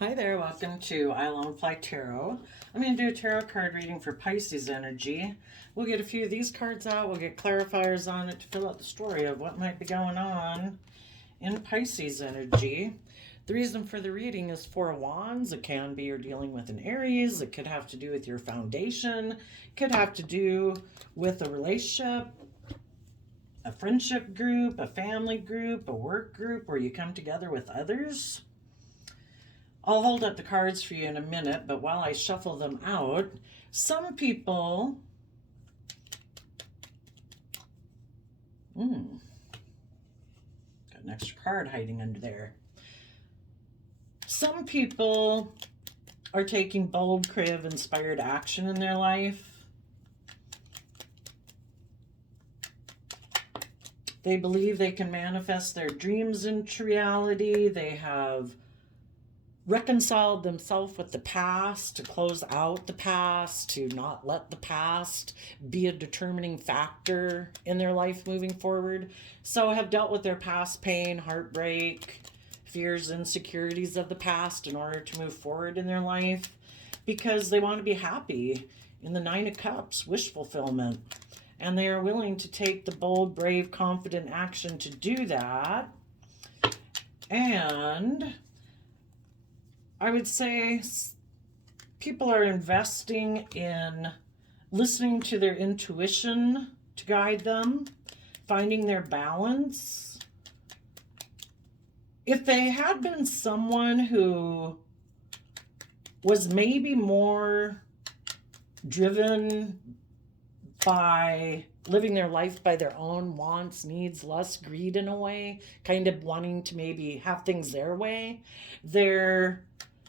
Hi there, welcome to I Lone Fly Tarot. I'm going to do a tarot card reading for Pisces energy. We'll get a few of these cards out, we'll get clarifiers on it to fill out the story of what might be going on in Pisces energy. The reason for the reading is Four of Wands. It can be you're dealing with an Aries, it could have to do with your foundation, it could have to do with a relationship, a friendship group, a family group, a work group where you come together with others. I'll hold up the cards for you in a minute, but while I shuffle them out, some people... got an extra card hiding under there. Some people are taking bold, creative, inspired action in their life. They believe they can manifest their dreams into reality. They have reconciled themselves with the past, to close out the past, to not let the past be a determining factor in their life moving forward. So have dealt with their past pain, heartbreak, fears, insecurities of the past in order to move forward in their life because they want to be happy. In the Nine of Cups, wish fulfillment. And they are willing to take the bold, brave, confident action to do that. And I would say people are investing in listening to their intuition to guide them, finding their balance. If they had been someone who was maybe more driven by living their life by their own wants, needs, lust, greed in a way, kind of wanting to maybe have things their way, they're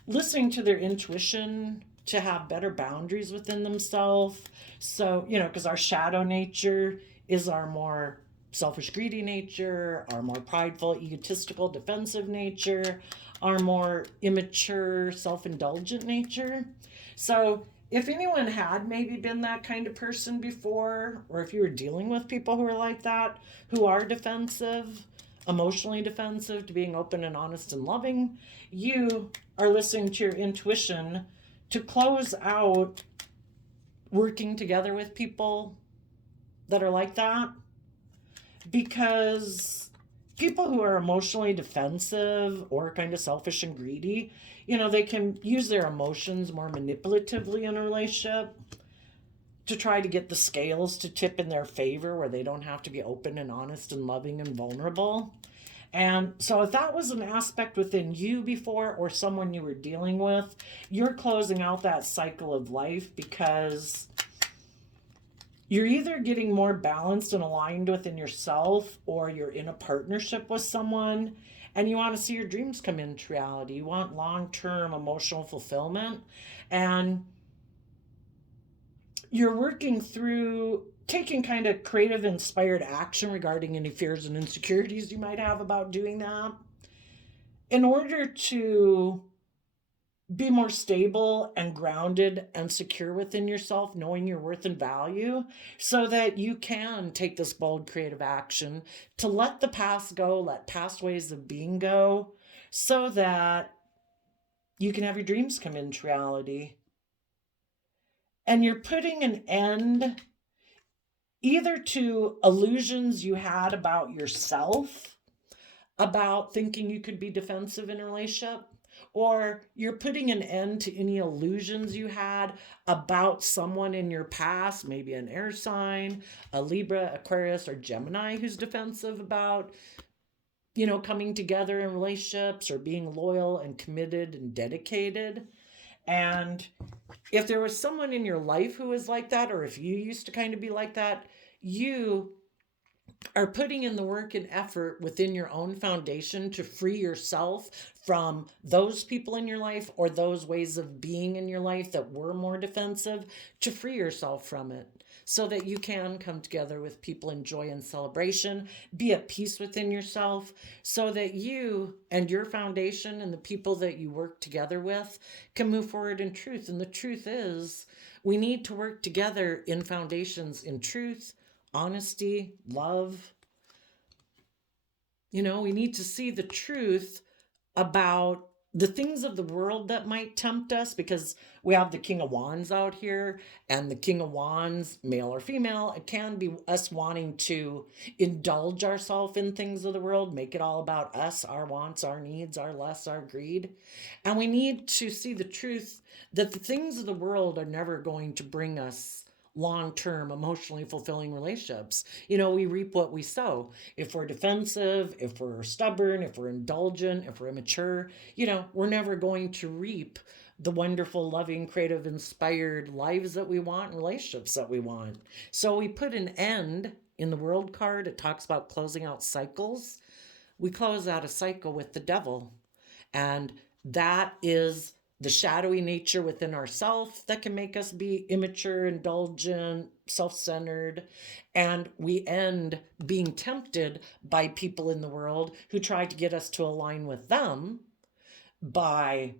listening to their intuition to have better boundaries within themselves. So, because our shadow nature is our more selfish, greedy nature, our more prideful, egotistical, defensive nature, our more immature, self-indulgent nature. So if anyone had maybe been that kind of person before, or if you were dealing with people who are like that, who are defensive, emotionally defensive to being open and honest and loving, you are listening to your intuition to close out working together with people that are like that. Because people who are emotionally defensive or kind of selfish and greedy, they can use their emotions more manipulatively in a relationship to try to get the scales to tip in their favor where they don't have to be open and honest and loving and vulnerable. And so if that was an aspect within you before or someone you were dealing with, you're closing out that cycle of life because you're either getting more balanced and aligned within yourself or you're in a partnership with someone and you want to see your dreams come into reality. You want long-term emotional fulfillment and you're working through taking kind of creative, inspired action regarding any fears and insecurities you might have about doing that in order to be more stable and grounded and secure within yourself, knowing your worth and value, so that you can take this bold, creative action to let the past go, let past ways of being go, so that you can have your dreams come into reality. And you're putting an end either to illusions you had about yourself, about thinking you could be defensive in a relationship, or you're putting an end to any illusions you had about someone in your past, maybe an air sign, a Libra, Aquarius, or Gemini who's defensive about, coming together in relationships or being loyal and committed and dedicated. And if there was someone in your life who was like that, or if you used to kind of be like that, you are putting in the work and effort within your own foundation to free yourself from those people in your life or those ways of being in your life that were more defensive, to free yourself from it so that you can come together with people in joy and celebration, be at peace within yourself, so that you and your foundation and the people that you work together with can move forward in truth. And the truth is, we need to work together in foundations in truth, honesty, love. We need to see the truth about the things of the world that might tempt us, because we have the King of Wands out here, and the King of Wands, male or female, it can be us wanting to indulge ourselves in things of the world, make it all about us, our wants, our needs, our lusts, our greed. And we need to see the truth that the things of the world are never going to bring us long-term emotionally fulfilling relationships. We reap what we sow. If we're defensive, if we're stubborn, if we're indulgent, if we're immature, we're never going to reap the wonderful, loving, creative, inspired lives that we want and relationships that we want. So we put an end in the world card. It talks about closing out cycles. We close out a cycle with the devil. And that is the shadowy nature within ourself that can make us be immature, indulgent, self-centered. And we end being tempted by people in the world who try to get us to align with them by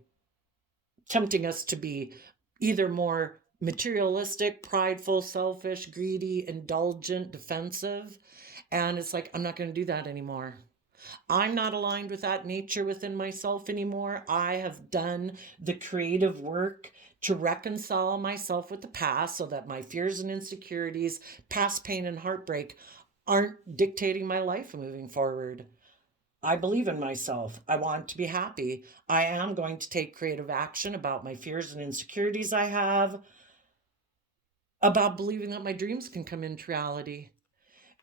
tempting us to be either more materialistic, prideful, selfish, greedy, indulgent, defensive. And it's like, I'm not going to do that anymore. I'm not aligned with that nature within myself anymore. I have done the creative work to reconcile myself with the past so that my fears and insecurities, past pain and heartbreak aren't dictating my life moving forward. I believe in myself. I want to be happy. I am going to take creative action about my fears and insecurities I have, about believing that my dreams can come into reality.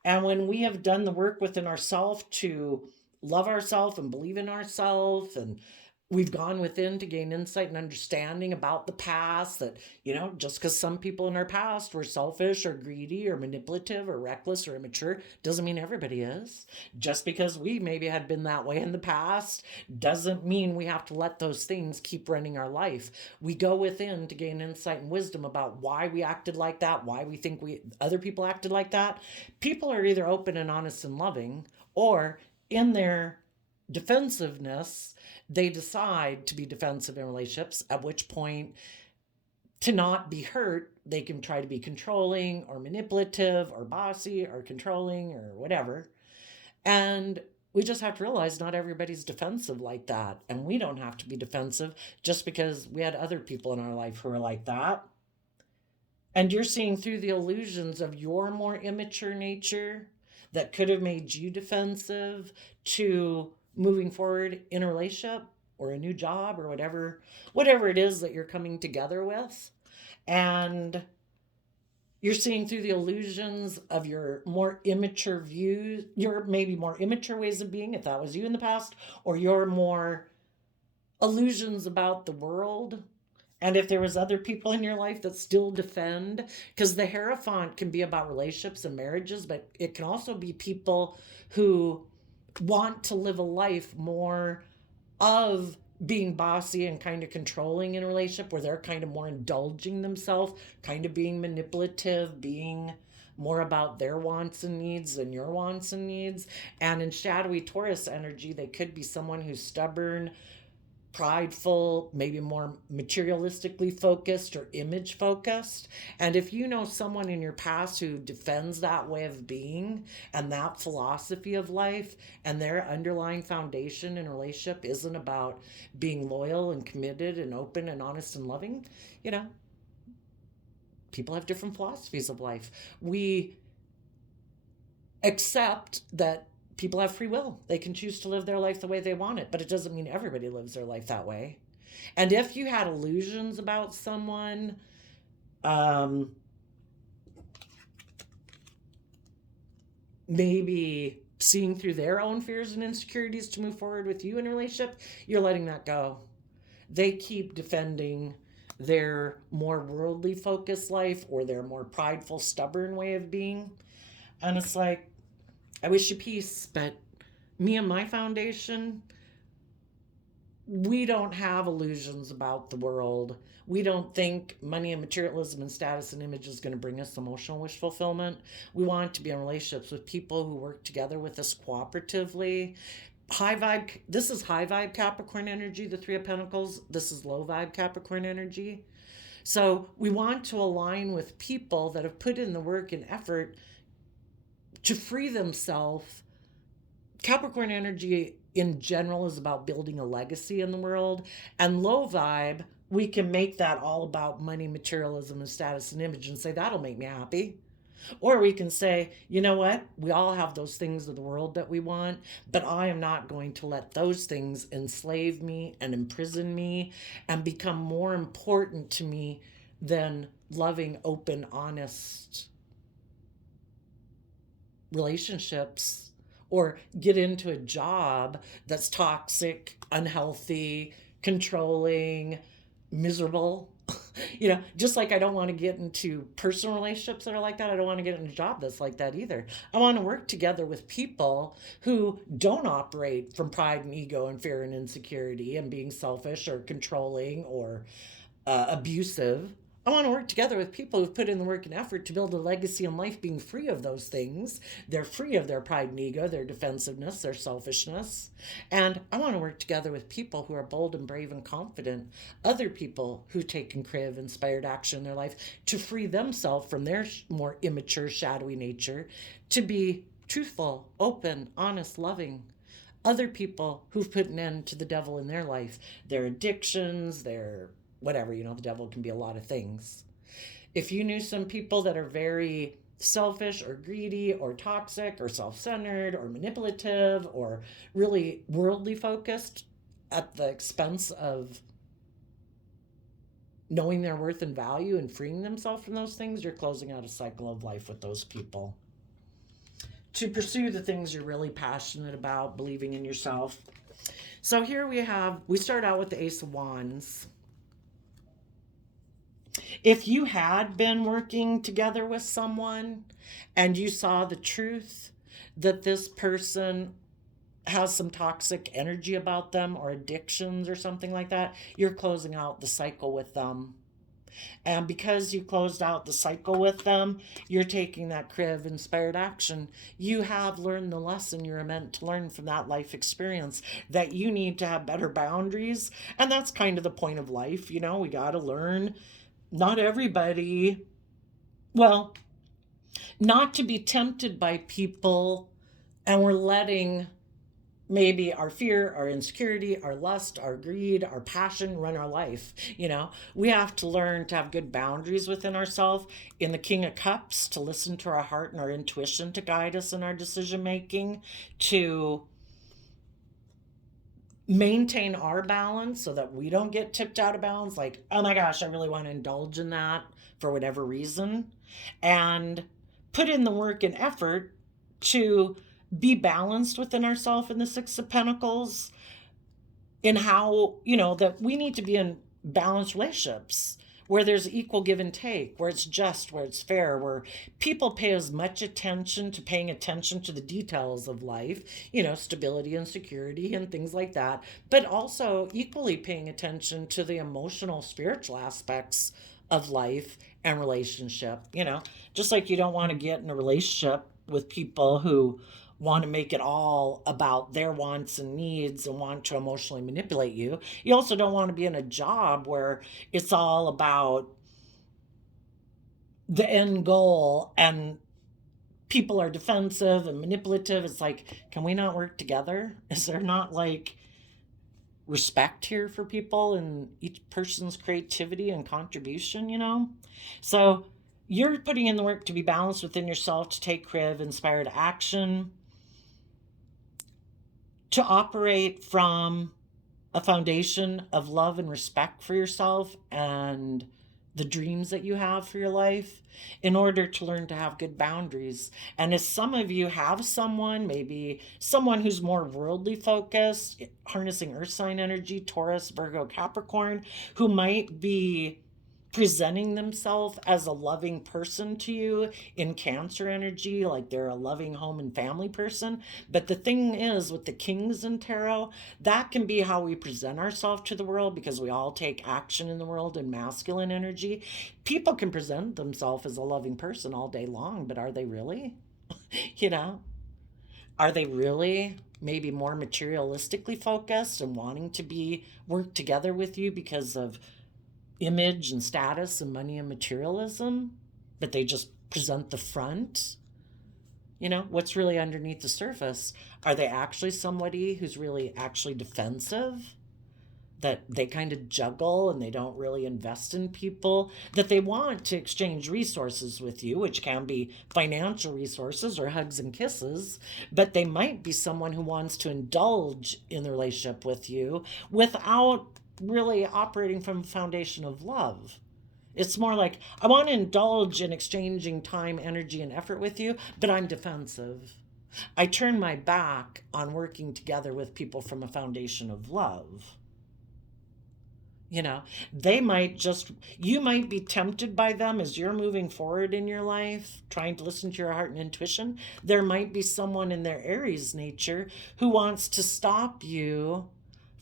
And when we have done the work within ourselves to love ourselves and believe in ourselves, and we've gone within to gain insight and understanding about the past, that, just because some people in our past were selfish or greedy or manipulative or reckless or immature, doesn't mean everybody is. Just because we maybe had been that way in the past doesn't mean we have to let those things keep running our life. We go within to gain insight and wisdom about why we acted like that, why we think other people acted like that. People are either open and honest and loving, or in their defensiveness, they decide to be defensive in relationships, at which point, to not be hurt, they can try to be controlling or manipulative or bossy or controlling or whatever. And we just have to realize not everybody's defensive like that. And we don't have to be defensive just because we had other people in our life who are like that. And you're seeing through the illusions of your more immature nature that could have made you defensive to moving forward in a relationship or a new job or whatever it is that you're coming together with. And you're seeing through the illusions of your more immature views, your maybe more immature ways of being, if that was you in the past, or your more illusions about the world. And if there was other people in your life that still defend, because the Hierophant can be about relationships and marriages, but it can also be people who want to live a life more of being bossy and kind of controlling in a relationship, where they're kind of more indulging themselves, kind of being manipulative, being more about their wants and needs than your wants and needs. And in shadowy Taurus energy, they could be someone who's stubborn, prideful, maybe more materialistically focused or image focused. And if you know someone in your past who defends that way of being and that philosophy of life, and their underlying foundation in a relationship isn't about being loyal and committed and open and honest and loving, people have different philosophies of life. We accept that people have free will. They can choose to live their life the way they want it, but it doesn't mean everybody lives their life that way. And if you had illusions about someone, maybe seeing through their own fears and insecurities to move forward with you in a relationship, you're letting that go. They keep defending their more worldly focused life or their more prideful, stubborn way of being. And it's like, I wish you peace, but me and my foundation, we don't have illusions about the world. We don't think money and materialism and status and image is going to bring us emotional wish fulfillment. We want to be in relationships with people who work together with us cooperatively. High vibe, this is high vibe Capricorn energy, the Three of Pentacles. This is low vibe Capricorn energy. So we want to align with people that have put in the work and effort to free themselves. Capricorn energy in general is about building a legacy in the world. And low vibe, we can make that all about money, materialism, and status and image and say, that'll make me happy. Or we can say, you know what? We all have those things of the world that we want, but I am not going to let those things enslave me and imprison me and become more important to me than loving, open, honest relationships, or get into a job that's toxic, unhealthy, controlling, miserable. Just like I don't want to get into personal relationships that are like that, I don't want to get in a job that's like that either. I want to work together with people who don't operate from pride and ego and fear and insecurity and being selfish or controlling or abusive. I want to work together with people who've put in the work and effort to build a legacy in life being free of those things. They're free of their pride and ego, their defensiveness, their selfishness. And I want to work together with people who are bold and brave and confident. Other people who take and crave inspired action in their life to free themselves from their more immature, shadowy nature, to be truthful, open, honest, loving. Other people who've put an end to the devil in their life, their addictions, their whatever, the devil can be a lot of things. If you knew some people that are very selfish or greedy or toxic or self-centered or manipulative or really worldly focused at the expense of knowing their worth and value and freeing themselves from those things, you're closing out a cycle of life with those people. To pursue the things you're really passionate about, believing in yourself. So here we start out with the Ace of Wands. If you had been working together with someone and you saw the truth that this person has some toxic energy about them or addictions or something like that, you're closing out the cycle with them. And because you closed out the cycle with them, you're taking that creative inspired action. You have learned the lesson you're meant to learn from that life experience, that you need to have better boundaries. And that's kind of the point of life. We got to learn. Not everybody, not to be tempted by people, and we're letting maybe our fear, our insecurity, our lust, our greed, our passion run our life. We have to learn to have good boundaries within ourselves. In the King of Cups, to listen to our heart and our intuition to guide us in our decision making, to maintain our balance so that we don't get tipped out of balance, like, oh my gosh, I really want to indulge in that for whatever reason, and put in the work and effort to be balanced within ourselves in the Six of Pentacles, in how, that we need to be in balanced relationships where there's equal give and take, where it's just, where it's fair, where people pay as much attention to paying attention to the details of life, stability and security and things like that, but also equally paying attention to the emotional, spiritual aspects of life and relationship. Just like you don't want to get in a relationship with people who want to make it all about their wants and needs and want to emotionally manipulate you. You also don't want to be in a job where it's all about the end goal and people are defensive and manipulative. It's like, can we not work together? Is there not respect here for people and each person's creativity and contribution, So you're putting in the work to be balanced within yourself, to take creative, inspired action, to operate from a foundation of love and respect for yourself and the dreams that you have for your life, in order to learn to have good boundaries. And if some of you have someone, maybe someone who's more worldly focused, harnessing earth sign energy, Taurus, Virgo, Capricorn, who might be presenting themselves as a loving person to you in Cancer energy, like they're a loving home and family person. But the thing is, with the Kings in tarot, that can be how we present ourselves to the world, because we all take action in the world in masculine energy. People can present themselves as a loving person all day long, but are they really? Are they really maybe more materialistically focused and wanting to work together with you because of image and status and money and materialism, but they just present the front? You know, what's really underneath the surface? Are they actually somebody who's really actually defensive? That they kind of juggle and they don't really invest in people, that they want to exchange resources with you, which can be financial resources or hugs and kisses, but they might be someone who wants to indulge in the relationship with you without really operating from a foundation of love. It's more like, I want to indulge in exchanging time, energy, and effort with you, but I'm defensive. I turn my back on working together with people from a foundation of love. You know, they might just, you might be tempted by them as you're moving forward in your life, trying to listen to your heart and intuition. There might be someone in their Aries nature who wants to stop you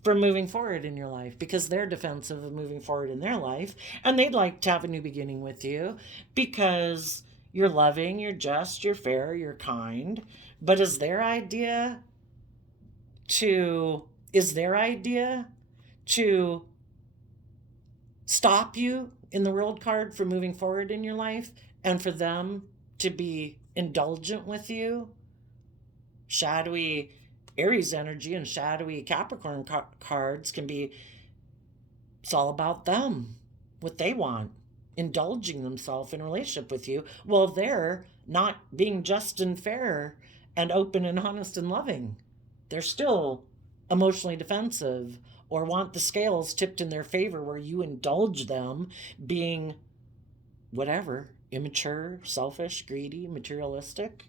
from moving forward in your life because they're defensive of moving forward in their life. And they'd like to have a new beginning with you because you're loving, you're just, you're fair, you're kind. But is their idea to stop you in the world card from moving forward in your life and for them to be indulgent with you? Shadowy Aries energy and shadowy Capricorn cards can be, it's all about them, what they want, indulging themselves in a relationship with you. Well, they're not being just and fair and open and honest and loving. They're still emotionally defensive or want the scales tipped in their favor where you indulge them being whatever, immature, selfish, greedy, materialistic.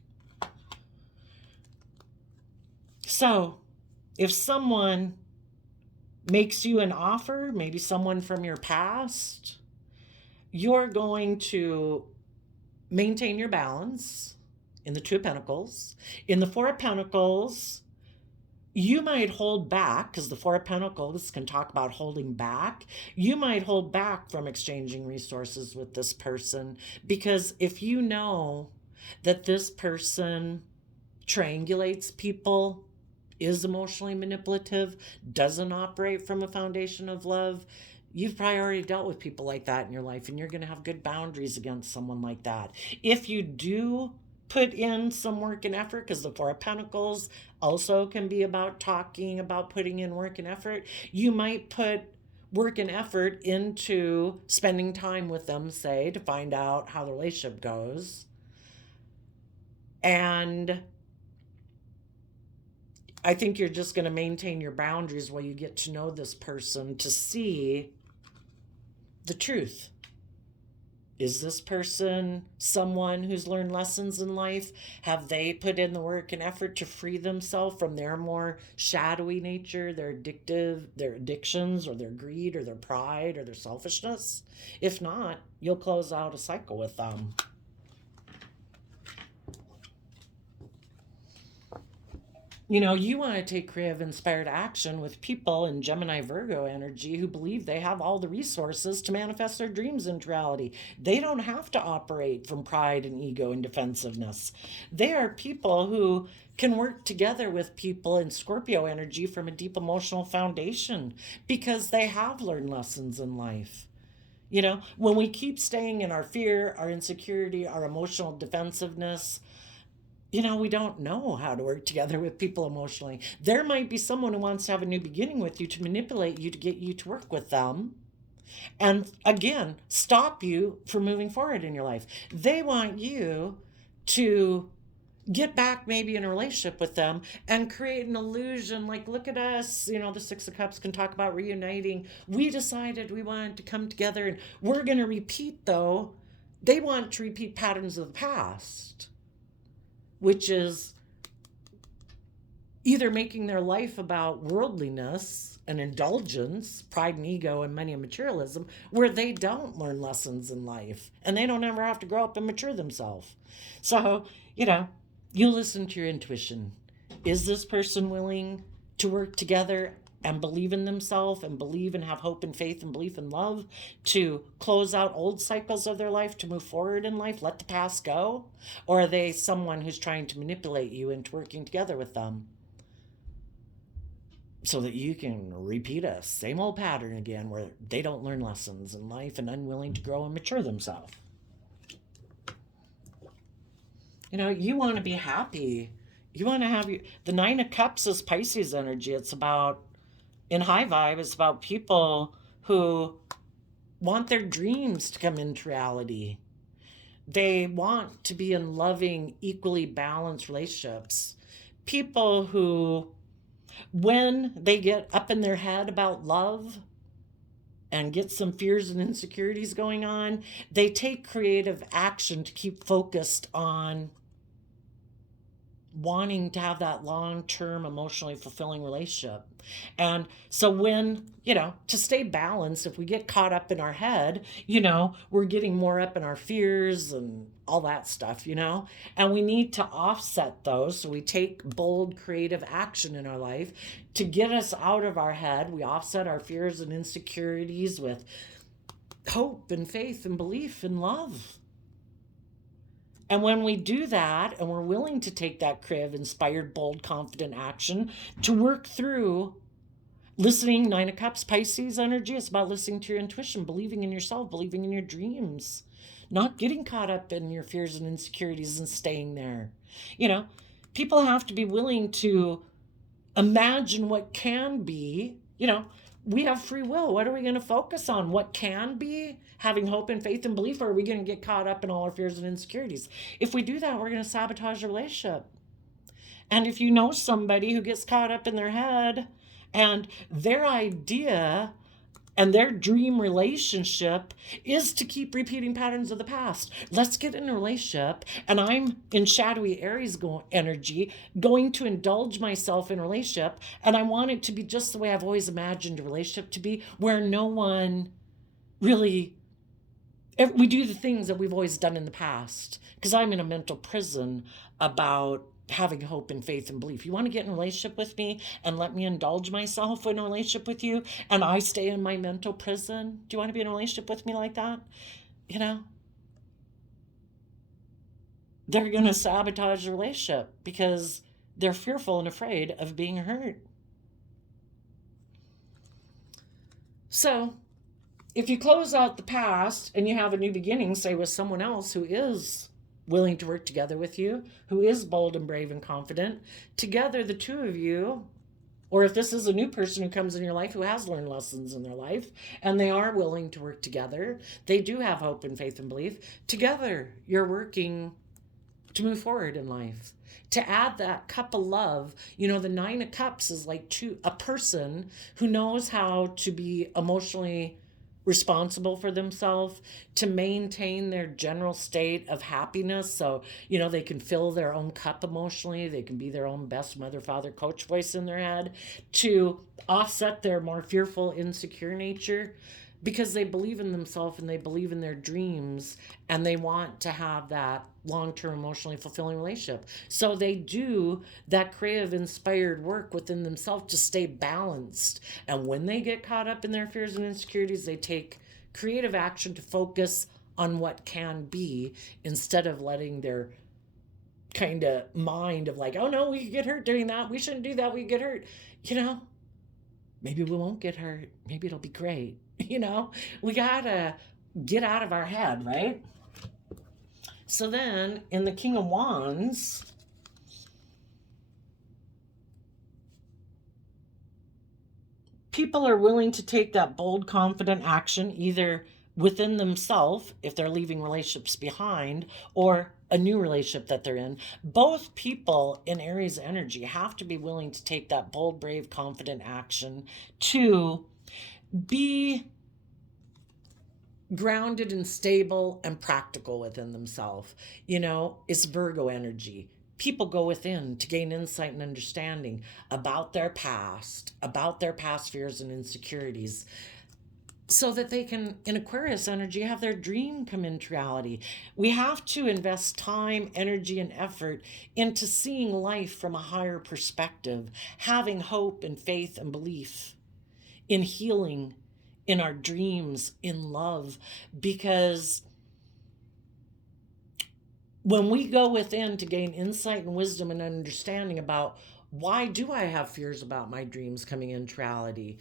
So, if someone makes you an offer, maybe someone from your past, you're going to maintain your balance in the Two of Pentacles. In the Four of Pentacles, you might hold back, because the Four of Pentacles can talk about holding back. You might hold back from exchanging resources with this person, because if you know that this person triangulates people, is emotionally manipulative, doesn't operate from a foundation of love, you've probably already dealt with people like that in your life, and you're going to have good boundaries against someone like that. If you do put in some work and effort, because the Four of Pentacles also can be about talking about putting in work and effort, you might put work and effort into spending time with them, say, to find out how the relationship goes. And I think you're just going to maintain your boundaries while you get to know this person to see the truth. Is this person someone who's learned lessons in life? Have they put in the work and effort to free themselves from their more shadowy nature, their addictions, or their greed, or their pride, or their selfishness? If not, you'll close out a cycle with them. You know, you want to take creative, inspired action with people in Gemini, Virgo energy who believe they have all the resources to manifest their dreams into reality. They don't have to operate from pride and ego and defensiveness. They are people who can work together with people in Scorpio energy from a deep emotional foundation because they have learned lessons in life. You know, when we keep staying in our fear, our insecurity, our emotional defensiveness, you know, we don't know how to work together with people emotionally. There might be someone who wants to have a new beginning with you to manipulate you to get you to work with them. And again, stop you from moving forward in your life. They want you to get back maybe in a relationship with them and create an illusion like, look at us, you know, the Six of Cups can talk about reuniting. We decided we wanted to come together and we're going to repeat, though. They want to repeat patterns of the past, which is either making their life about worldliness and indulgence, pride and ego, and money and materialism, where they don't learn lessons in life and they don't ever have to grow up and mature themselves. So, you know, you listen to your intuition. Is this person willing to work together and believe in themselves and believe and have hope and faith and belief and love to close out old cycles of their life, to move forward in life, let the past go? Or are they someone who's trying to manipulate you into working together with them so that you can repeat a same old pattern again where they don't learn lessons in life and unwilling to grow and mature themselves? You want to be happy. You want to have the Nine of Cups is Pisces energy. It's about, in high vibe, it's about people who want their dreams to come into reality. They want to be in loving, equally balanced relationships. People who, when they get up in their head about love and get some fears and insecurities going on, they take creative action to keep focused on wanting to have that long-term emotionally fulfilling relationship. And so when, to stay balanced, if we get caught up in our head, we're getting more up in our fears and all that stuff, and we need to offset those. So we take bold creative action in our life to get us out of our head. We offset our fears and insecurities with hope and faith and belief and love. And when we do that, and we're willing to take that creative, inspired, bold, confident action to work through listening, Nine of Cups, Pisces energy, it's about listening to your intuition, believing in yourself, believing in your dreams, not getting caught up in your fears and insecurities and staying there. People have to be willing to imagine what can be. We have free will. What are we going to focus on? What can be? Having hope and faith and belief, or are we going to get caught up in all our fears and insecurities? If we do that, we're going to sabotage a relationship. And if you know somebody who gets caught up in their head and their idea and their dream relationship is to keep repeating patterns of the past, let's get in a relationship, and I'm in shadowy Aries energy, going to indulge myself in a relationship, and I want it to be just the way I've always imagined a relationship to be, where no one really, we do the things that we've always done in the past, because I'm in a mental prison about having hope and faith and belief. You want to get in a relationship with me and let me indulge myself in a relationship with you, and I stay in my mental prison? Do you want to be in a relationship with me like that? They're going to sabotage the relationship because they're fearful and afraid of being hurt. So if you close out the past and you have a new beginning, say with someone else who is willing to work together with you, who is bold and brave and confident, together the two of you, or if this is a new person who comes in your life who has learned lessons in their life and they are willing to work together, they do have hope and faith and belief, together you're working to move forward in life, to add that cup of love. The Nine of Cups is like a person who knows how to be emotionally responsible for themselves, to maintain their general state of happiness, so they can fill their own cup emotionally, they can be their own best mother, father, coach voice in their head, to offset their more fearful, insecure nature, because they believe in themselves and they believe in their dreams, and they want to have that long-term emotionally fulfilling relationship. So they do that creative, inspired work within themselves to stay balanced. And when they get caught up in their fears and insecurities, they take creative action to focus on what can be, instead of letting their kind of mind of like, oh no, we could get hurt doing that, we shouldn't do that, we get hurt. Maybe we won't get hurt. Maybe it'll be great. We gotta get out of our head, right? So then in the King of Wands, people are willing to take that bold, confident action, either within themselves, if they're leaving relationships behind, or a new relationship that they're in. Both people in Aries energy have to be willing to take that bold, brave, confident action to be grounded and stable and practical within themselves. It's Virgo energy. People go within to gain insight and understanding about their past fears and insecurities, so that they can, in Aquarius energy, have their dream come into reality. We have to invest time, energy, and effort into seeing life from a higher perspective, having hope and faith and belief in healing, in our dreams, in love. Because when we go within to gain insight and wisdom and understanding about, why do I have fears about my dreams coming into reality?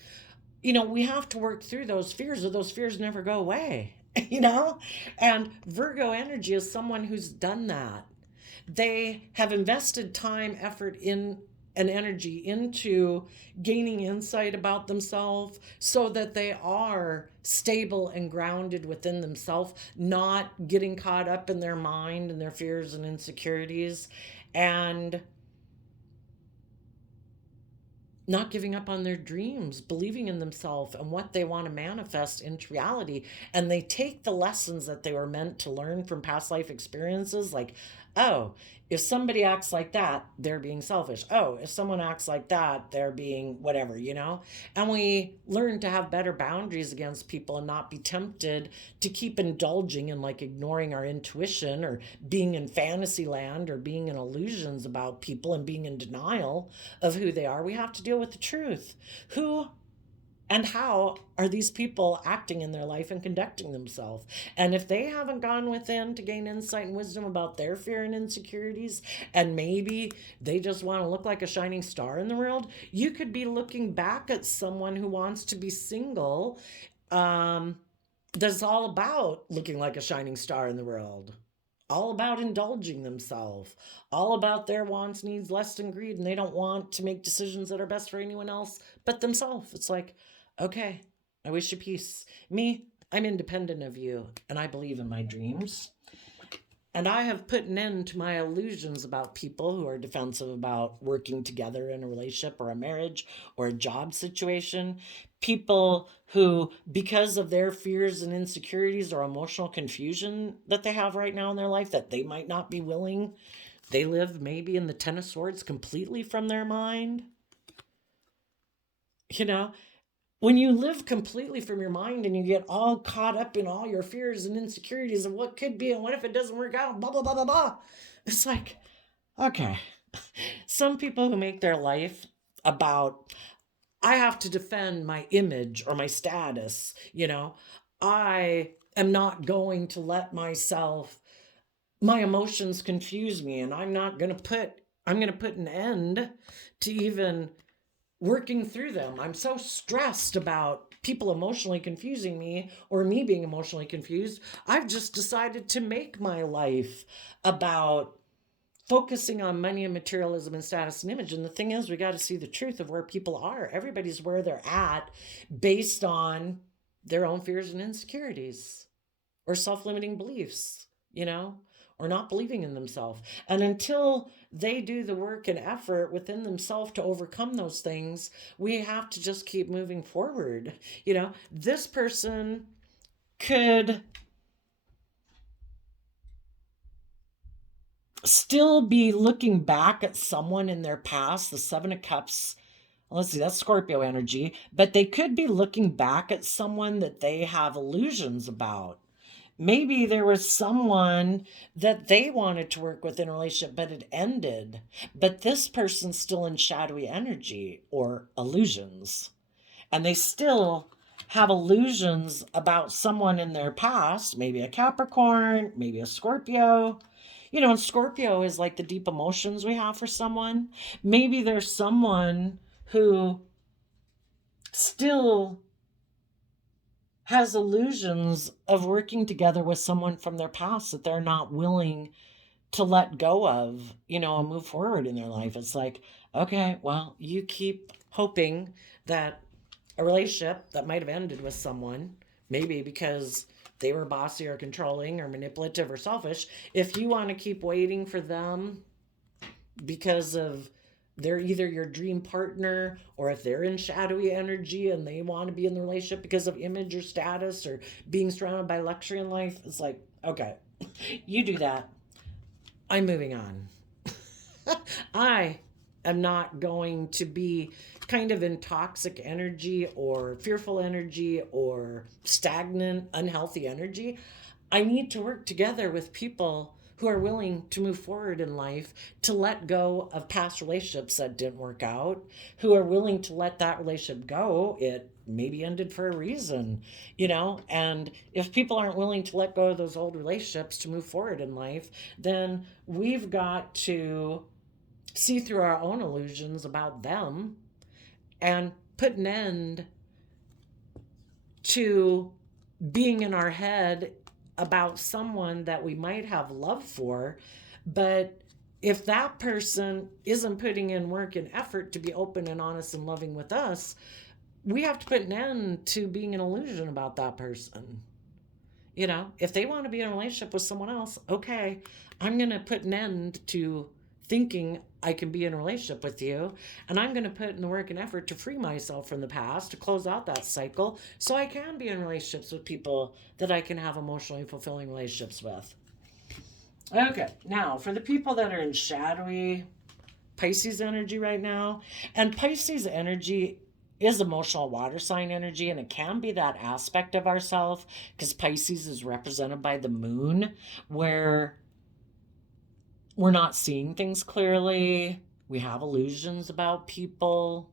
We have to work through those fears, or those fears never go away, And Virgo energy is someone who's done that. they have invested time, effort in and energy into gaining insight about themselves so that they are stable and grounded within themselves, not getting caught up in their mind and their fears and insecurities, and not giving up on their dreams, believing in themselves and what they want to manifest into reality. And they take the lessons that they were meant to learn from past life experiences, like, oh, if somebody acts like that, they're being selfish. Oh, if someone acts like that, they're being whatever, you know? And we learn to have better boundaries against people and not be tempted to keep indulging in like ignoring our intuition or being in fantasy land or being in illusions about people and being in denial of who they are. We have to deal with the truth. Who and how are these people acting in their life and conducting themselves? And if they haven't gone within to gain insight and wisdom about their fear and insecurities, and maybe they just want to look like a shining star in the world, you could be looking back at someone who wants to be single, that's all about looking like a shining star in the world, all about indulging themselves, all about their wants, needs, lust, and greed, and they don't want to make decisions that are best for anyone else but themselves. It's like, okay, I wish you peace. Me, I'm independent of you, and I believe in my dreams. And I have put an end to my illusions about people who are defensive about working together in a relationship or a marriage or a job situation. People who, because of their fears and insecurities or emotional confusion that they have right now in their life, that they might not be willing, they live maybe in the Ten of Swords completely from their mind. You know, when you live completely from your mind and you get all caught up in all your fears and insecurities of what could be and what if it doesn't work out, blah, blah, blah, blah, blah. It's like, okay. Some people who make their life about, I have to defend my image or my status, you know, I am not going to let my emotions confuse me, and I'm going to put an end to even working through them. I'm so stressed about people emotionally confusing me or me being emotionally confused. I've just decided to make my life about focusing on money and materialism and status and image. And the thing is, we got to see the truth of where people are. Everybody's where they're at based on their own fears and insecurities or self-limiting beliefs, you know, or not believing in themselves. And until they do the work and effort within themselves to overcome those things, we have to just keep moving forward. You know, this person could still be looking back at someone in their past, the Seven of Cups. Let's see, that's Scorpio energy, but they could be looking back at someone that they have illusions about. Maybe there was someone that they wanted to work with in a relationship, but it ended. But this person's still in shadowy energy or illusions. And they still have illusions about someone in their past, maybe a Capricorn, maybe a Scorpio. You know, and Scorpio is like the deep emotions we have for someone. Maybe there's someone who still has illusions of working together with someone from their past that they're not willing to let go of, you know, and move forward in their life. It's like, okay, well, you keep hoping that a relationship that might have ended with someone, maybe because they were bossy or controlling or manipulative or selfish, if you want to keep waiting for them because of they're either your dream partner, or if they're in shadowy energy and they want to be in the relationship because of image or status or being surrounded by luxury in life, it's like, okay, you do that. I'm moving on. I am not going to be kind of in toxic energy or fearful energy or stagnant, unhealthy energy. I need to work together with people who are willing to move forward in life, to let go of past relationships that didn't work out, who are willing to let that relationship go. It maybe ended for a reason, you know? And if people aren't willing to let go of those old relationships to move forward in life, then we've got to see through our own illusions about them and put an end to being in our head about someone that we might have love for, but if that person isn't putting in work and effort to be open and honest and loving with us, we have to put an end to being an illusion about that person. You know, if they want to be in a relationship with someone else, okay, I'm going to put an end to thinking I can be in a relationship with you. And I'm going to put in the work and effort to free myself from the past, to close out that cycle, so I can be in relationships with people that I can have emotionally fulfilling relationships with. Okay, now for the people that are in shadowy Pisces energy right now, and Pisces energy is emotional water sign energy, and it can be that aspect of ourself because Pisces is represented by the moon, where we're not seeing things clearly. We have illusions about people.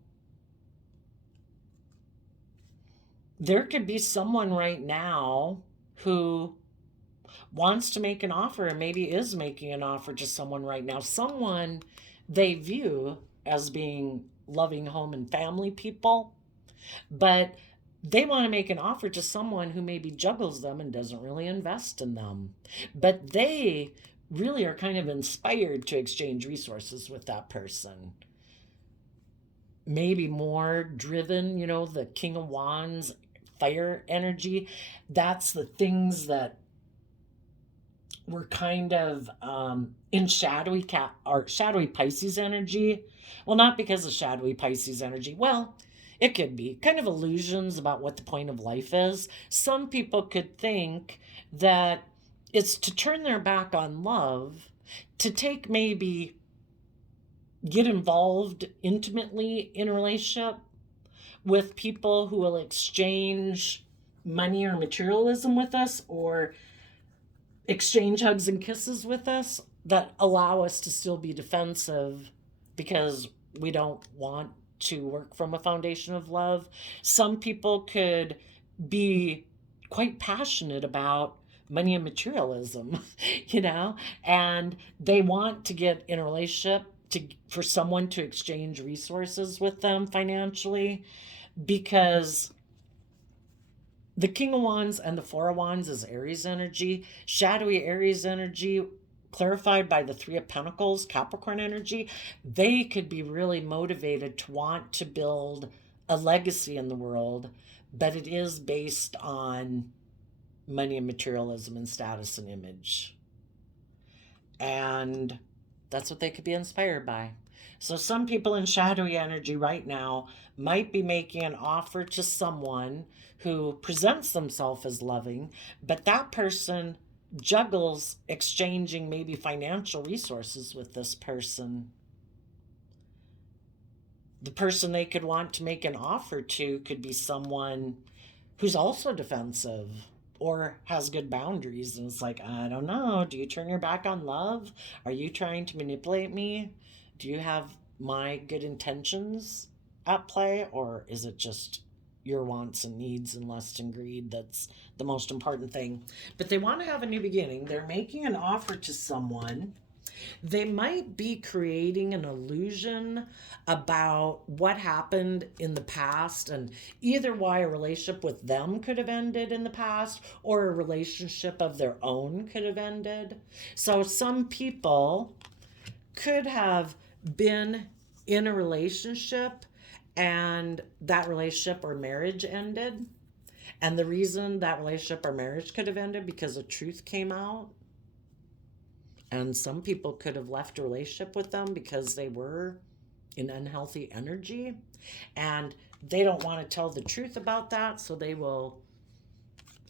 There could be someone right now who wants to make an offer and maybe is making an offer to someone right now. Someone they view as being loving home and family people, but they want to make an offer to someone who maybe juggles them and doesn't really invest in them. But they really are kind of inspired to exchange resources with that person. Maybe more driven, you know, the King of Wands, fire energy. That's the things that we're kind of in shadowy Pisces energy. Well, not because of shadowy Pisces energy. Well, it could be kind of illusions about what the point of life is. Some people could think that it's to turn their back on love, to take maybe get involved intimately in a relationship with people who will exchange money or materialism with us, or exchange hugs and kisses with us that allow us to still be defensive because we don't want to work from a foundation of love. Some people could be quite passionate about money and materialism, you know, and they want to get in a relationship for someone to exchange resources with them financially, because the King of Wands and the Four of Wands is Aries energy. Shadowy Aries energy, clarified by the Three of Pentacles, Capricorn energy. They could be really motivated to want to build a legacy in the world, but it is based on money and materialism and status and image. And that's what they could be inspired by. So some people in shadowy energy right now might be making an offer to someone who presents themselves as loving, but that person juggles exchanging maybe financial resources with this person. The person they could want to make an offer to could be someone who's also defensive or has good boundaries, and it's like, I don't know, do you turn your back on love? Are you trying to manipulate me? Do you have my good intentions at play, or is it just your wants and needs and lust and greed that's the most important thing? But they want to have a new beginning. They're making an offer to someone. They might be creating an illusion about what happened in the past, and either why a relationship with them could have ended in the past, or a relationship of their own could have ended. So some people could have been in a relationship and that relationship or marriage ended. And the reason that relationship or marriage could have ended because the truth came out. And some people could have left a relationship with them because they were in unhealthy energy. And they don't want to tell the truth about that. So they will,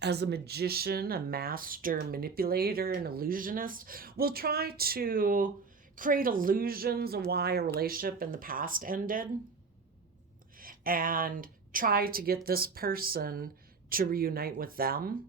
as a magician, a master manipulator, an illusionist, will try to create illusions of why a relationship in the past ended and try to get this person to reunite with them.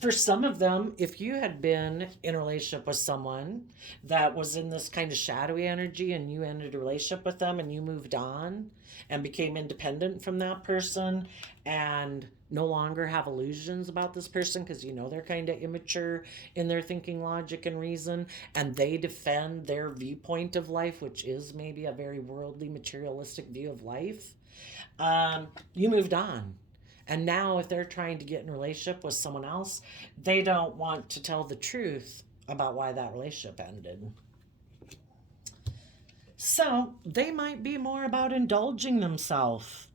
For some of them, if you had been in a relationship with someone that was in this kind of shadowy energy and you ended a relationship with them and you moved on and became independent from that person and no longer have illusions about this person because you know they're kind of immature in their thinking, logic, and reason, and they defend their viewpoint of life, which is maybe a very worldly, materialistic view of life, you moved on. And now if they're trying to get in a relationship with someone else, they don't want to tell the truth about why that relationship ended. So they might be more about indulging themselves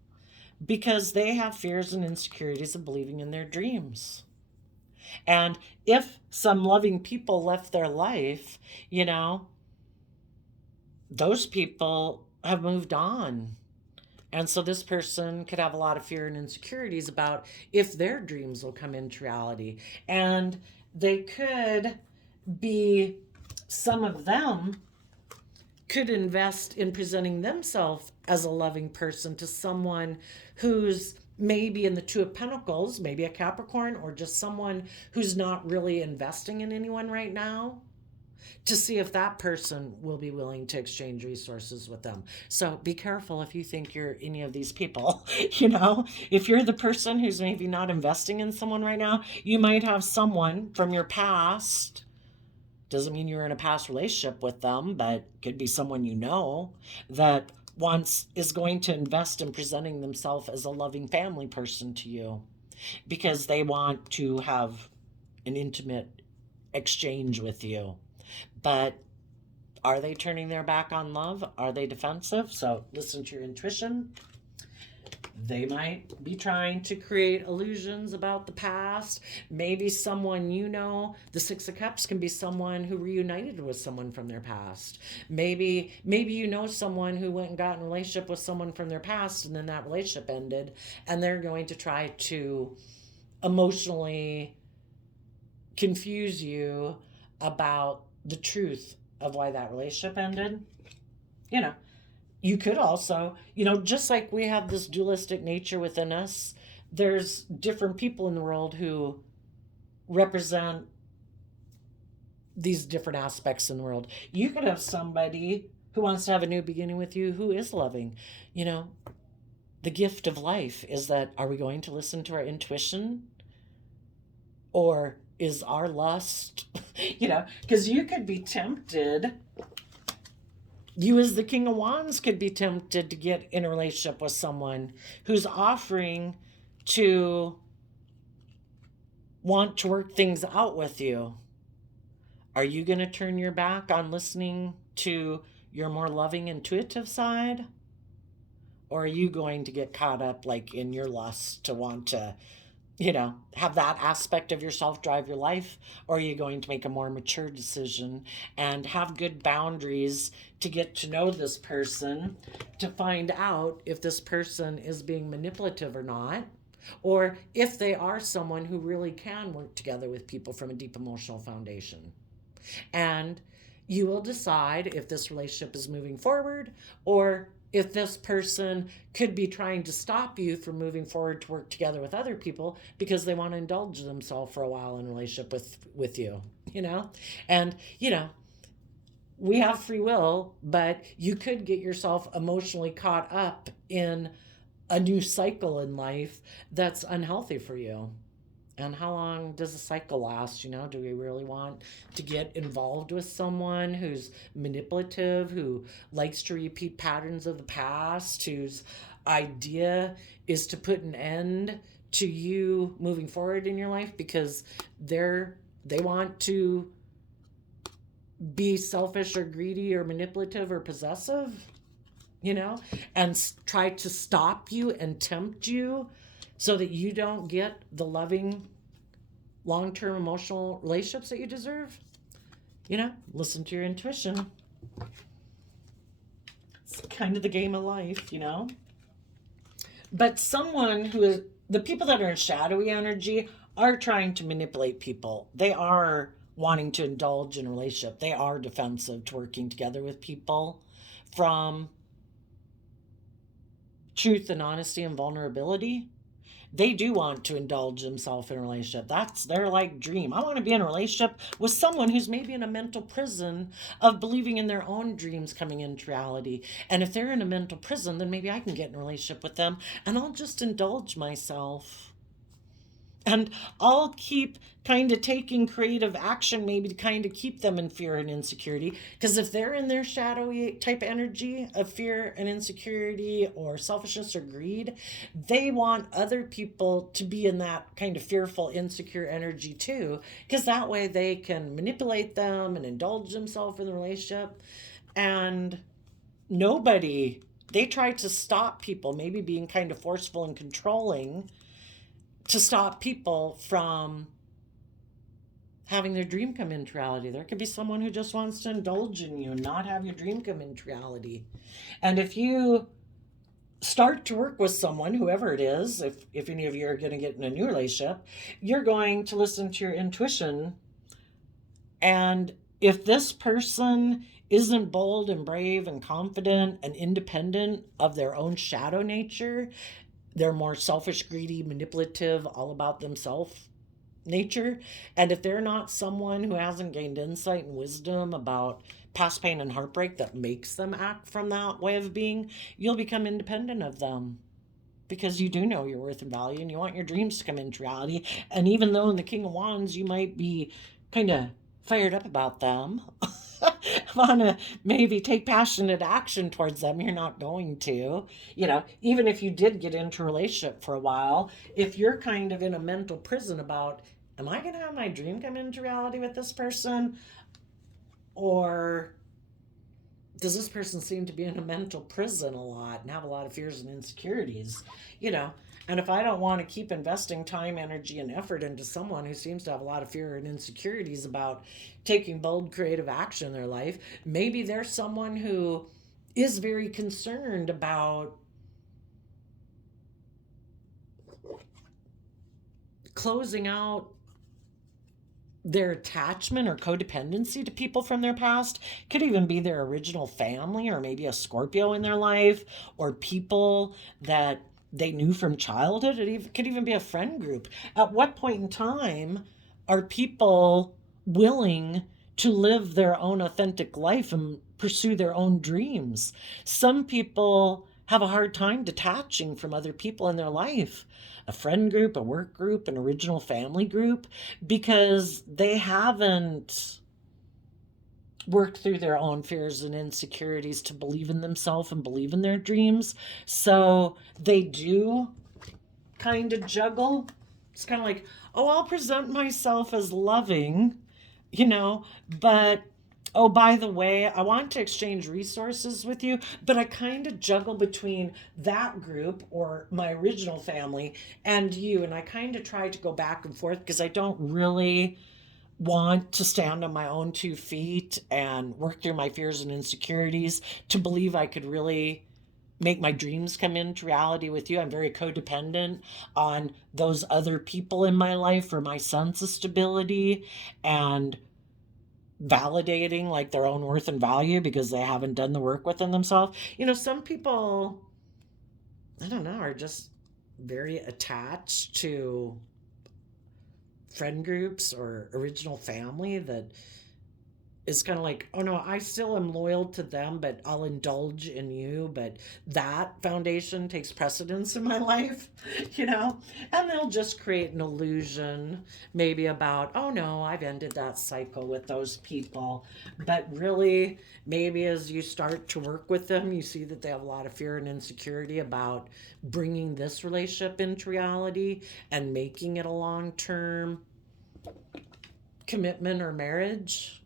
because they have fears and insecurities of believing in their dreams. And if some loving people left their life, those people have moved on. And so this person could have a lot of fear and insecurities about if their dreams will come into reality. And they could be, some of them could invest in presenting themselves as a loving person to someone who's maybe in the Two of Pentacles, maybe a Capricorn, or just someone who's not really investing in anyone right now, to see if that person will be willing to exchange resources with them. So be careful if you think you're any of these people. If you're the person who's maybe not investing in someone right now, you might have someone from your past. Doesn't mean you're in a past relationship with them, but could be someone that is going to invest in presenting themselves as a loving family person to you because they want to have an intimate exchange with you. But are they turning their back on love? Are they defensive? So listen to your intuition. They might be trying to create illusions about the past. Maybe someone the Six of Cups can be someone who reunited with someone from their past. Maybe someone who went and got in a relationship with someone from their past, and then that relationship ended, and they're going to try to emotionally confuse you about the truth of why that relationship ended. You could also, just like we have this dualistic nature within us, there's different people in the world who represent these different aspects in the world. You could have somebody who wants to have a new beginning with you who is loving. The gift of life is that, are we going to listen to our intuition? Or is our lust, because you could be tempted. You as the King of Wands could be tempted to get in a relationship with someone who's offering to want to work things out with you. Are you going to turn your back on listening to your more loving, intuitive side? Or are you going to get caught up in your lust to want to, have that aspect of yourself drive your life? Or are you going to make a more mature decision and have good boundaries to get to know this person, to find out if this person is being manipulative or not, or if they are someone who really can work together with people from a deep emotional foundation? And you will decide if this relationship is moving forward, or if this person could be trying to stop you from moving forward to work together with other people because they want to indulge themselves for a while in a relationship with you, And, we have free will, but you could get yourself emotionally caught up in a new cycle in life that's unhealthy for you. And how long does a cycle last? Do we really want to get involved with someone who's manipulative, who likes to repeat patterns of the past, whose idea is to put an end to you moving forward in your life because they want to be selfish or greedy or manipulative or possessive, and try to stop you and tempt you so that you don't get the loving, long-term emotional relationships that you deserve? Listen to your intuition. It's kind of the game of life, But someone who is, the people that are in shadowy energy are trying to manipulate people. They are wanting to indulge in a relationship. They are defensive to working together with people from truth and honesty and vulnerability. They do want to indulge themselves in a relationship. That's their dream. I want to be in a relationship with someone who's maybe in a mental prison of believing in their own dreams coming into reality. And if they're in a mental prison, then maybe I can get in a relationship with them and I'll just indulge myself. And I'll keep kind of taking creative action, maybe to kind of keep them in fear and insecurity. Because if they're in their shadowy type energy of fear and insecurity or selfishness or greed, they want other people to be in that kind of fearful, insecure energy too. Because that way they can manipulate them and indulge themselves in the relationship. And nobody, they try to stop people, maybe being kind of forceful and controlling to stop people from having their dream come into reality. There could be someone who just wants to indulge in you and not have your dream come into reality. And if you start to work with someone, whoever it is, if any of you are going to get in a new relationship, you're going to listen to your intuition. And if this person isn't bold and brave and confident and independent of their own shadow nature, they're more selfish, greedy, manipulative, all about themselves nature. And if they're not someone who hasn't gained insight and wisdom about past pain and heartbreak that makes them act from that way of being, you'll become independent of them because you do know your worth and value and you want your dreams to come into reality. And even though in the King of Wands you might be kind of fired up about them, want to maybe take passionate action towards them, you're not going to. Even if you did get into a relationship for a while, if you're kind of in a mental prison about, am I going to have my dream come into reality with this person? Or does this person seem to be in a mental prison a lot and have a lot of fears and insecurities? And if I don't want to keep investing time, energy, and effort into someone who seems to have a lot of fear and insecurities about taking bold, creative action in their life, maybe there's someone who is very concerned about closing out their attachment or codependency to people from their past. Could even be their original family, or maybe a Scorpio in their life, or people that they knew from childhood. It could even be a friend group. At what point in time are people willing to live their own authentic life and pursue their own dreams? Some people have a hard time detaching from other people in their life, a friend group, a work group, an original family group, because they haven't worked through their own fears and insecurities to believe in themselves and believe in their dreams. So they do kind of juggle. It's kind of like, oh, I'll present myself as loving, but oh, by the way, I want to exchange resources with you, but I kind of juggle between that group or my original family and you. And I kind of try to go back and forth because I don't really want to stand on my own 2 feet and work through my fears and insecurities to believe I could really make my dreams come into reality with you. I'm very codependent on those other people in my life for my sense of stability and validating like their own worth and value because they haven't done the work within themselves. Some people, I don't know, are just very attached to friend groups or original family that is kind of like, oh no, I still am loyal to them, but I'll indulge in you. But that foundation takes precedence in my life, and they'll just create an illusion maybe about, oh no, I've ended that cycle with those people. But really, maybe as you start to work with them, you see that they have a lot of fear and insecurity about bringing this relationship into reality and making it a long-term commitment or marriage.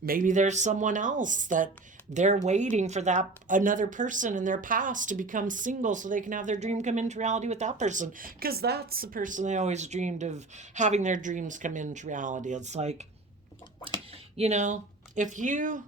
Maybe there's someone else that they're waiting for that another person in their past to become single so they can have their dream come into reality with that person, because that's the person they always dreamed of having their dreams come into reality. It's like, if you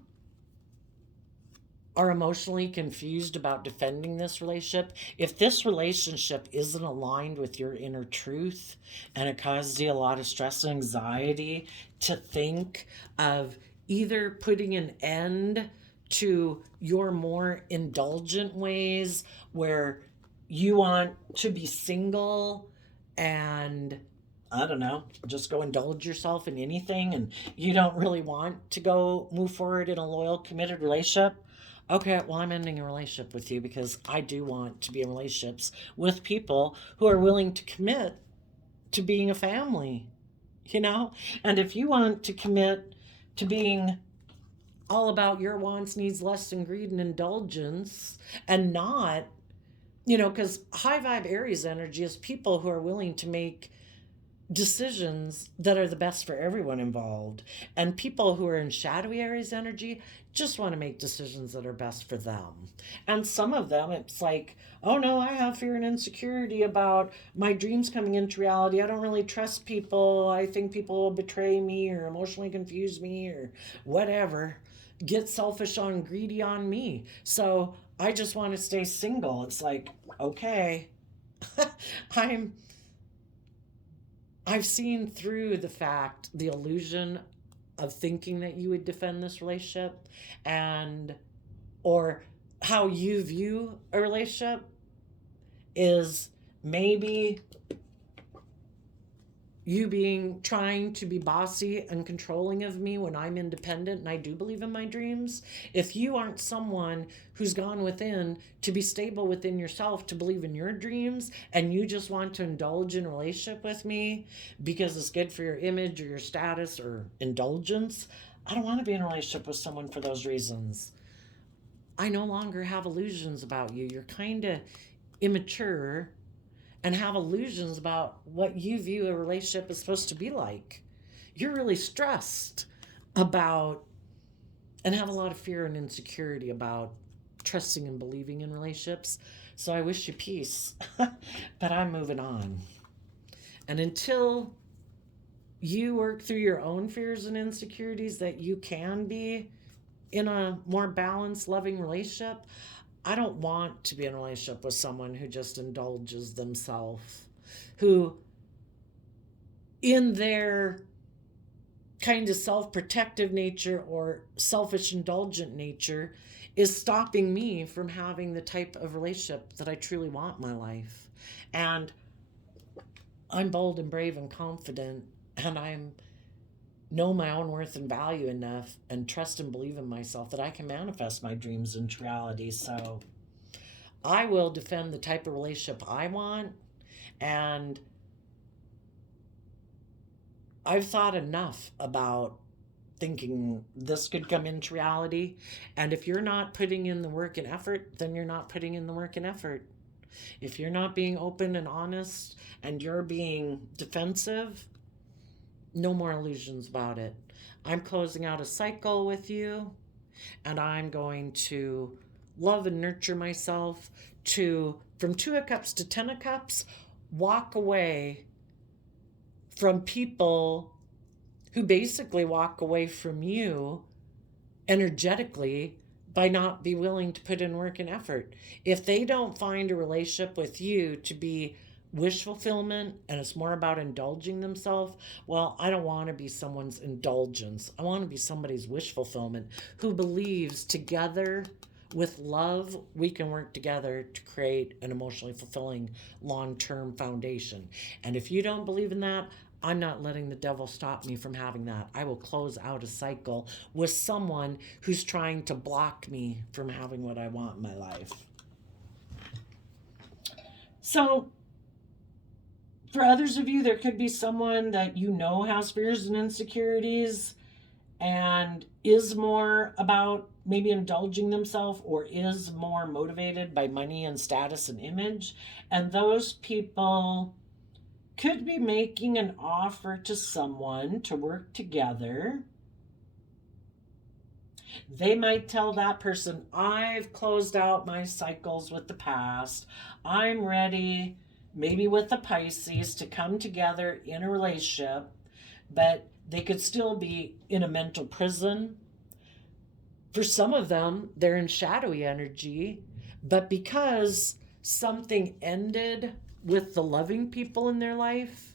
are emotionally confused about defending this relationship, if this relationship isn't aligned with your inner truth and it causes you a lot of stress and anxiety to think of either putting an end to your more indulgent ways where you want to be single and, I don't know, just go indulge yourself in anything and you don't really want to go move forward in a loyal, committed relationship, Okay, well, I'm ending a relationship with you because I do want to be in relationships with people who are willing to commit to being a family, you know? And if you want to commit to being all about your wants, needs, lusts, and greed and indulgence and not, because high vibe Aries energy is people who are willing to make decisions that are the best for everyone involved. And people who are in shadowy Aries energy just want to make decisions that are best for them. And some of them, it's like, oh no, I have fear and insecurity about my dreams coming into reality. I don't really trust people. I think people will betray me or emotionally confuse me or whatever. Get selfish on, greedy on me. So I just want to stay single. It's like, okay, I'm I've seen through the illusion of thinking that you would defend this relationship and or how you view a relationship is maybe you being trying to be bossy and controlling of me when I'm independent and I do believe in my dreams. If you aren't someone who's gone within to be stable within yourself, to believe in your dreams, and you just want to indulge in a relationship with me because it's good for your image or your status or indulgence, I don't want to be in a relationship with someone for those reasons. I no longer have illusions about you. You're kind of immature and have illusions about what you view a relationship is supposed to be like. You're really stressed about and have a lot of fear and insecurity about trusting and believing in relationships. So I wish you peace, but I'm moving on. And until you work through your own fears and insecurities that you can be in a more balanced, loving relationship, I don't want to be in a relationship with someone who just indulges themselves, who, in their kind of self protective nature or selfish indulgent nature, is stopping me from having the type of relationship that I truly want in my life. And I'm bold and brave and confident, and I'm know my own worth and value enough and trust and believe in myself that I can manifest my dreams into reality. So I will defend the type of relationship I want. And I've thought enough about thinking this could come into reality. And if you're not putting in the work and effort, then you're not putting in the work and effort. If you're not being open and honest and you're being defensive, no more illusions about it. I'm closing out a cycle with you, and I'm going to love and nurture myself to, from 2 of Cups to 10 of Cups, walk away from people who basically walk away from you energetically by not be willing to put in work and effort. If they don't find a relationship with you to be wish fulfillment and it's more about indulging themselves, well, I don't want to be someone's indulgence. I want to be somebody's wish fulfillment who believes together with love we can work together to create an emotionally fulfilling long-term foundation. And if you don't believe in that, I'm not letting the devil stop me from having that. I will close out a cycle with someone who's trying to block me from having what I want in my life. So for others of you, there could be someone that you know has fears and insecurities and is more about maybe indulging themselves or is more motivated by money and status and image. And those people could be making an offer to someone to work together. They might tell that person, I've closed out my cycles with the past. I'm ready, maybe with the Pisces, to come together in a relationship, but they could still be in a mental prison. For some of them, they're in shadowy energy, but because something ended with the loving people in their life,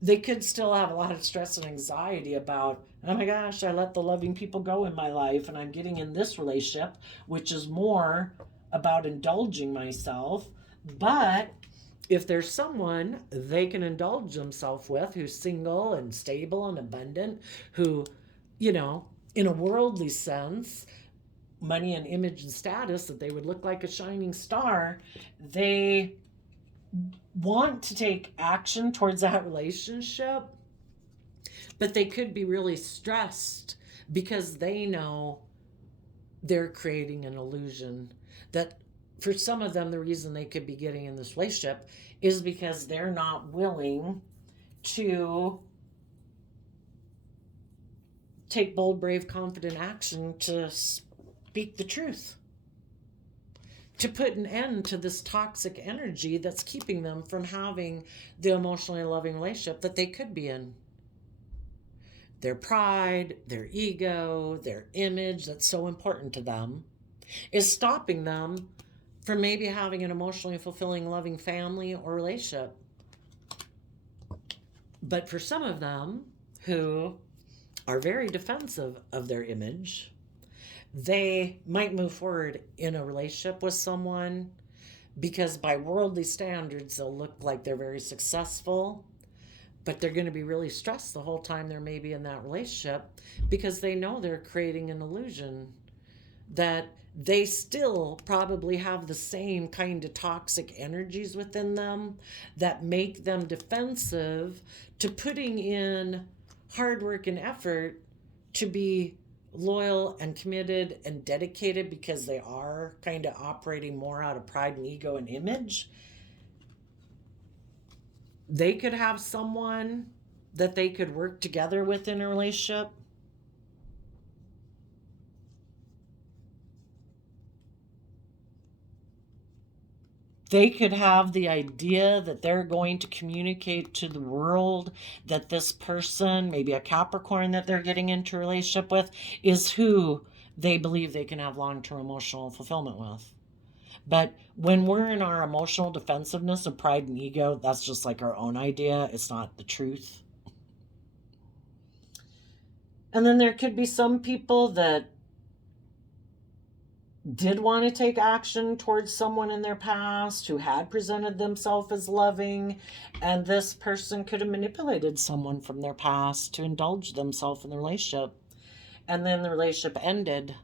they could still have a lot of stress and anxiety about, oh my gosh, I let the loving people go in my life and I'm getting in this relationship, which is more about indulging myself. But if there's someone they can indulge themselves with who's single and stable and abundant, who, in a worldly sense, money and image and status, that they would look like a shining star, they want to take action towards that relationship, but they could be really stressed because they know they're creating an illusion. That for some of them, the reason they could be getting in this relationship is because they're not willing to take bold, brave, confident action to speak the truth, to put an end to this toxic energy that's keeping them from having the emotionally loving relationship that they could be in. Their pride, their ego, their image that's so important to them is stopping them from maybe having an emotionally fulfilling, loving family or relationship. But for some of them who are very defensive of their image, they might move forward in a relationship with someone because by worldly standards, they'll look like they're very successful, but they're going to be really stressed the whole time they're maybe in that relationship because they know they're creating an illusion that they still probably have the same kind of toxic energies within them that make them defensive to putting in hard work and effort to be loyal and committed and dedicated, because they are kind of operating more out of pride and ego and image. They could have someone that they could work together with in a relationship. They could have the idea that they're going to communicate to the world that this person, maybe a Capricorn that they're getting into a relationship with, is who they believe they can have long-term emotional fulfillment with. But when we're in our emotional defensiveness of pride and ego, that's just like our own idea. It's not the truth. And then there could be some people that did want to take action towards someone in their past who had presented themselves as loving, and this person could have manipulated someone from their past to indulge themselves in the relationship, and then the relationship ended.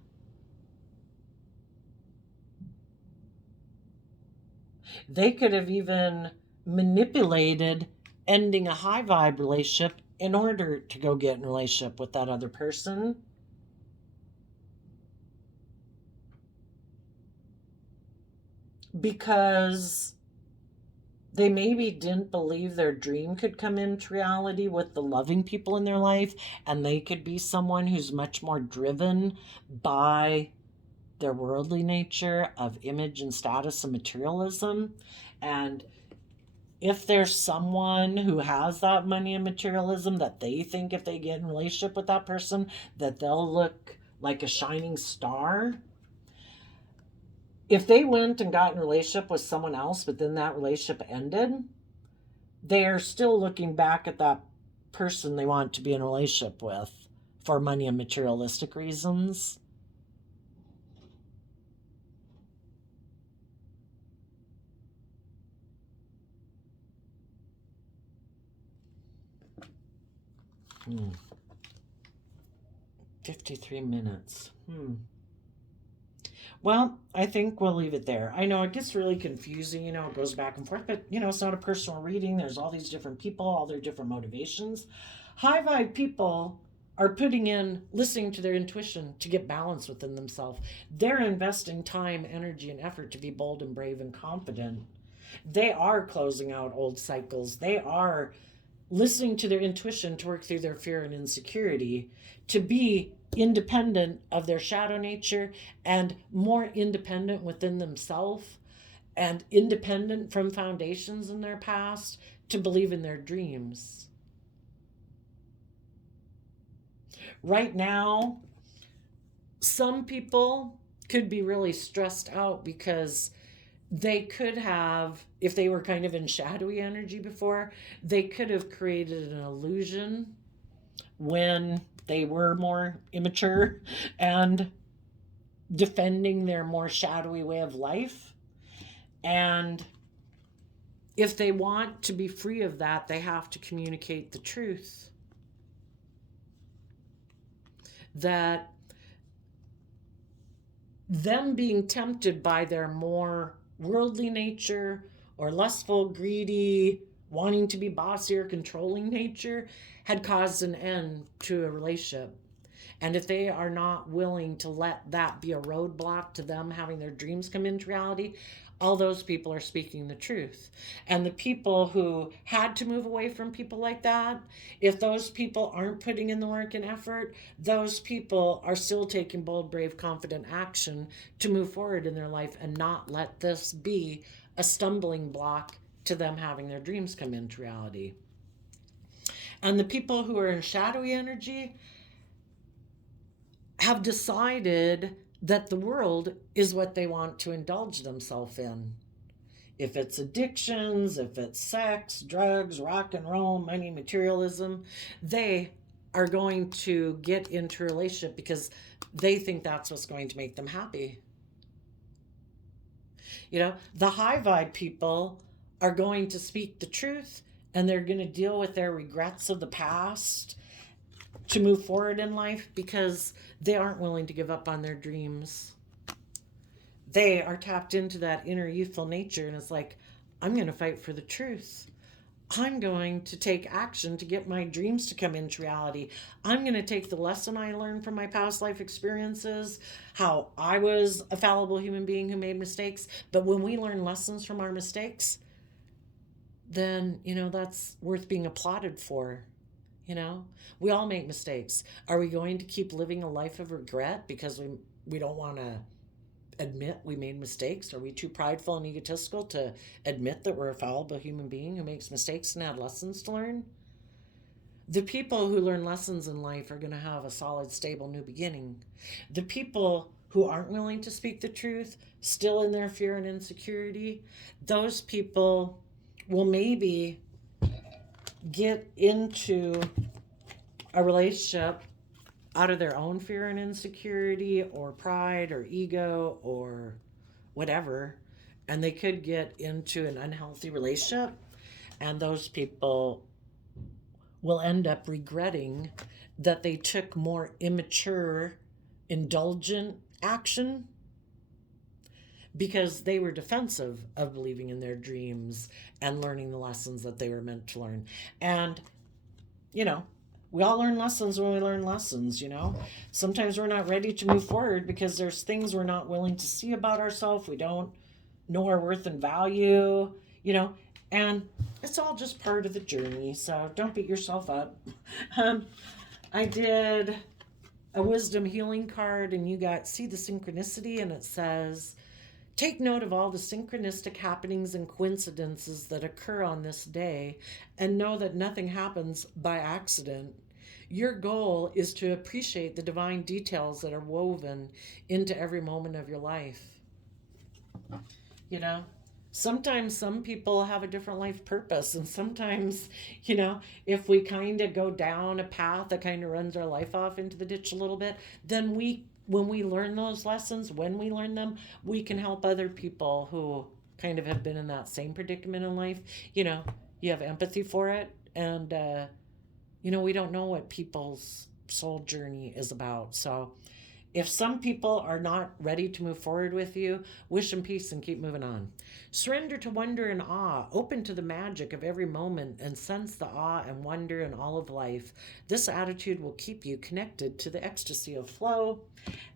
They could have even manipulated ending a high vibe relationship in order to go get in a relationship with that other person. Because they maybe didn't believe their dream could come into reality with the loving people in their life, and they could be someone who's much more driven by their worldly nature of image and status and materialism. And if there's someone who has that money and materialism that they think if they get in a relationship with that person that they'll look like a shining star, if they went and got in a relationship with someone else, but then that relationship ended, they're still looking back at that person they want to be in a relationship with for money and materialistic reasons. — 53 minutes. Well, I think we'll leave it there. I know it gets really confusing, it goes back and forth, but, it's not a personal reading. There's all these different people, all their different motivations. High vibe people are putting in, listening to their intuition to get balance within themselves. They're investing time, energy, and effort to be bold and brave and confident. They are closing out old cycles. They are listening to their intuition to work through their fear and insecurity, to be independent of their shadow nature and more independent within themselves and independent from foundations in their past, to believe in their dreams. Right now, some people could be really stressed out because they could have, if they were kind of in shadowy energy before, they could have created an illusion when they were more immature and defending their more shadowy way of life. And if they want to be free of that, they have to communicate the truth. That them being tempted by their more worldly nature or lustful, greedy, wanting to be bossy or controlling nature had caused an end to a relationship. And if they are not willing to let that be a roadblock to them having their dreams come into reality, all those people are speaking the truth. And the people who had to move away from people like that, if those people aren't putting in the work and effort, those people are still taking bold, brave, confident action to move forward in their life and not let this be a stumbling block to them having their dreams come into reality. And the people who are in shadowy energy have decided that the world is what they want to indulge themselves in. If it's addictions, if it's sex, drugs, rock and roll, money, materialism, they are going to get into a relationship because they think that's what's going to make them happy. You know, the high vibe people are going to speak the truth, and they're going to deal with their regrets of the past to move forward in life because they aren't willing to give up on their dreams. They are tapped into that inner youthful nature, and it's like, I'm going to fight for the truth. I'm going to take action to get my dreams to come into reality. I'm going to take the lesson I learned from my past life experiences, how I was a fallible human being who made mistakes. But when we learn lessons from our mistakes, then, you know, that's worth being applauded for. You know, we all make mistakes. Are we going to keep living a life of regret because we don't want to admit we made mistakes? Are we too prideful and egotistical to admit that we're a fallible human being who makes mistakes and had lessons to learn? The people who learn lessons in life are going to have a solid, stable new beginning. The people who aren't willing to speak the truth, still in their fear and insecurity, those people will maybe get into a relationship out of their own fear and insecurity or pride or ego or whatever, and they could get into an unhealthy relationship, and those people will end up regretting that they took more immature, indulgent action because they were defensive of believing in their dreams and learning the lessons that they were meant to learn. And, you know, we all learn lessons when we learn lessons, you know. Sometimes we're not ready to move forward because there's things we're not willing to see about ourselves. We don't know our worth and value, you know, and it's all just part of the journey. So don't beat yourself up. I did a wisdom healing card, and you got see the synchronicity, and it says, take note of all the synchronistic happenings and coincidences that occur on this day, and know that nothing happens by accident. Your goal is to appreciate the divine details that are woven into every moment of your life. You know, sometimes some people have a different life purpose, and sometimes, you know, if we kind of go down a path that kind of runs our life off into the ditch a little bit, then when we learn those lessons, when we learn them, we can help other people who kind of have been in that same predicament in life. You know, you have empathy for it, and you know, we don't know what people's soul journey is about. So if some people are not ready to move forward with you, wish them peace and keep moving on. Surrender to wonder and awe, open to the magic of every moment, and sense the awe and wonder in all of life. This attitude will keep you connected to the ecstasy of flow.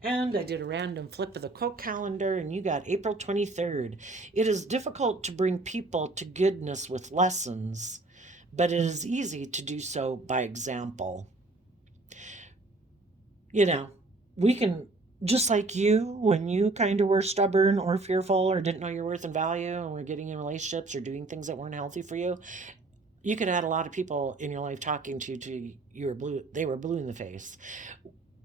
And I did a random flip of the quote calendar, and you got April 23rd. It is difficult to bring people to goodness with lessons, but it is easy to do so by example. You know, we can, just like you, when you kind of were stubborn or fearful or didn't know your worth and value and were getting in relationships or doing things that weren't healthy for you, you could have had a lot of people in your life talking to you were blue, they were blue in the face.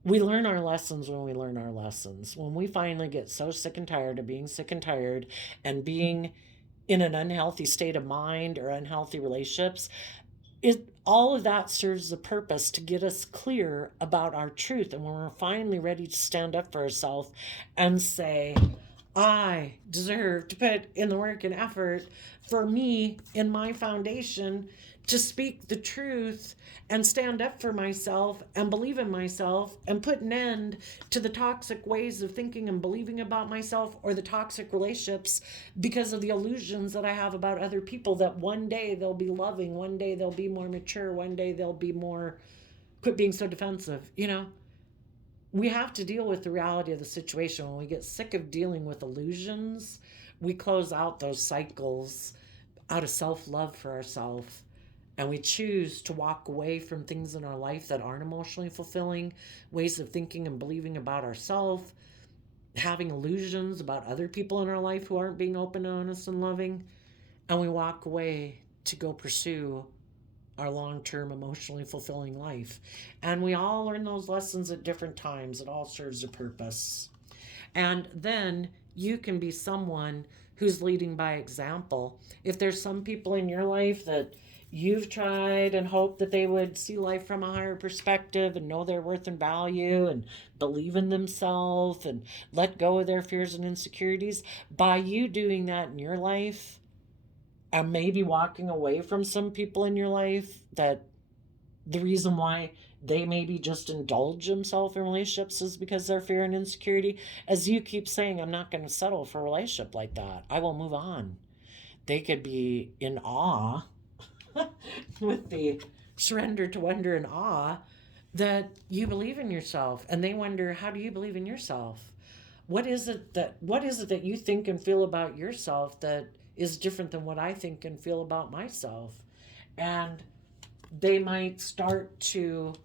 We learn our lessons when we learn our lessons. When we finally get so sick and tired of being sick and tired and being in an unhealthy state of mind or unhealthy relationships, all of that serves the purpose to get us clear about our truth. And when we're finally ready to stand up for ourselves and say, I deserve to put in the work and effort for me in my foundation to speak the truth and stand up for myself and believe in myself and put an end to the toxic ways of thinking and believing about myself, or the toxic relationships because of the illusions that I have about other people, that one day they'll be loving, one day they'll be more mature, one day they'll be more, quit being so defensive. We have to deal with the reality of the situation. When we get sick of dealing with illusions, we close out those cycles out of self-love for ourselves, and we choose to walk away from things in our life that aren't emotionally fulfilling, ways of thinking and believing about ourselves, having illusions about other people in our life who aren't being open, honest, and loving, and we walk away to go pursue our long-term emotionally fulfilling life. And we all learn those lessons at different times. It all serves a purpose. And then you can be someone who's leading by example. If there's some people in your life that you've tried and hoped that they would see life from a higher perspective and know their worth and value and believe in themselves and let go of their fears and insecurities, by you doing that in your life and maybe walking away from some people in your life that the reason why they maybe just indulge themselves in relationships is because their fear and insecurity, as you keep saying, I'm not going to settle for a relationship like that, I will move on. They could be in awe with the surrender to wonder and awe that you believe in yourself, and they wonder, how do you believe in yourself? What is it that you think and feel about yourself that is different than what I think and feel about myself? And they might start to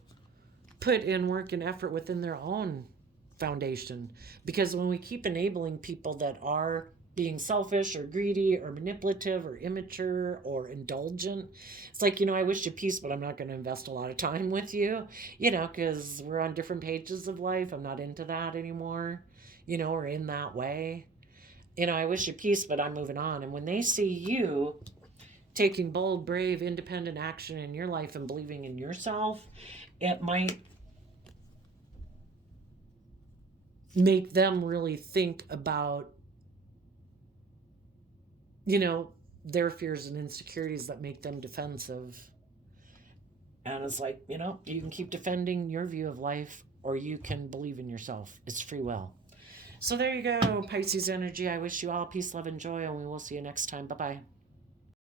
put in work and effort within their own foundation, because when we keep enabling people that are being selfish or greedy or manipulative or immature or indulgent, it's like, I wish you peace, but I'm not going to invest a lot of time with you, because we're on different pages of life. I'm not into that anymore, or in that way. I wish you peace, but I'm moving on. And when they see you taking bold, brave, independent action in your life and believing in yourself, it might make them really think about their fears and insecurities that make them defensive. And it's like, you can keep defending your view of life, or you can believe in yourself. It's free will. So there you go, Pisces energy. I wish you all peace, love, and joy, and we will see you next time. Bye-bye.